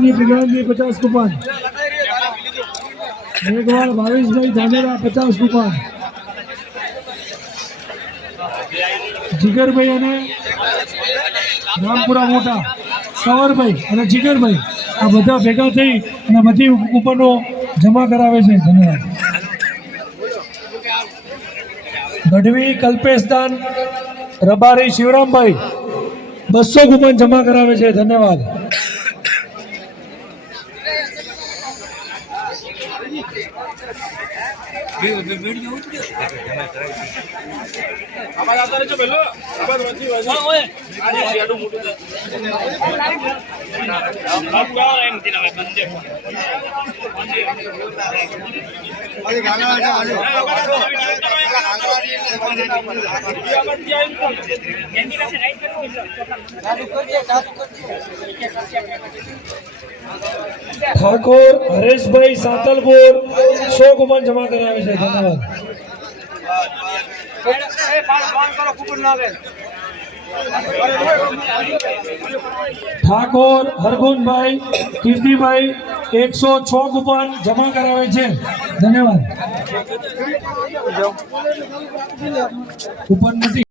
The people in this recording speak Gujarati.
સિંહની પ્રધાનજી પચાસ કુપન. મેઘવાળ ભાવેશભાઈ ધાનેરા પચાસ કુપન. જીગરભાઈ અને રામપુરા મોટા. સવરભાઈ અને જીગરભાઈ આ બધા ભેગા થઈ અને બધી કૂપનો જમા કરાવે છે. ધન્યવાદ. ગઢવી કલ્પેશદાન રબારી શિવરામભાઈ બસો કૂપન જમા કરાવે છે. ધન્યવાદ. ચાલુ કરી દે ચાલુ કરી દે ઠાકોર હરેશભાઈ સાતલપુર સો કૂપન જમા કરાવે છે ધન્યવાદ ઠાકોર હરગુનભાઈ કીર્તિભાઈ એકસો છ કૂપન જમા કરાવે છે. ધન્યવાદ. કૂપન નથી.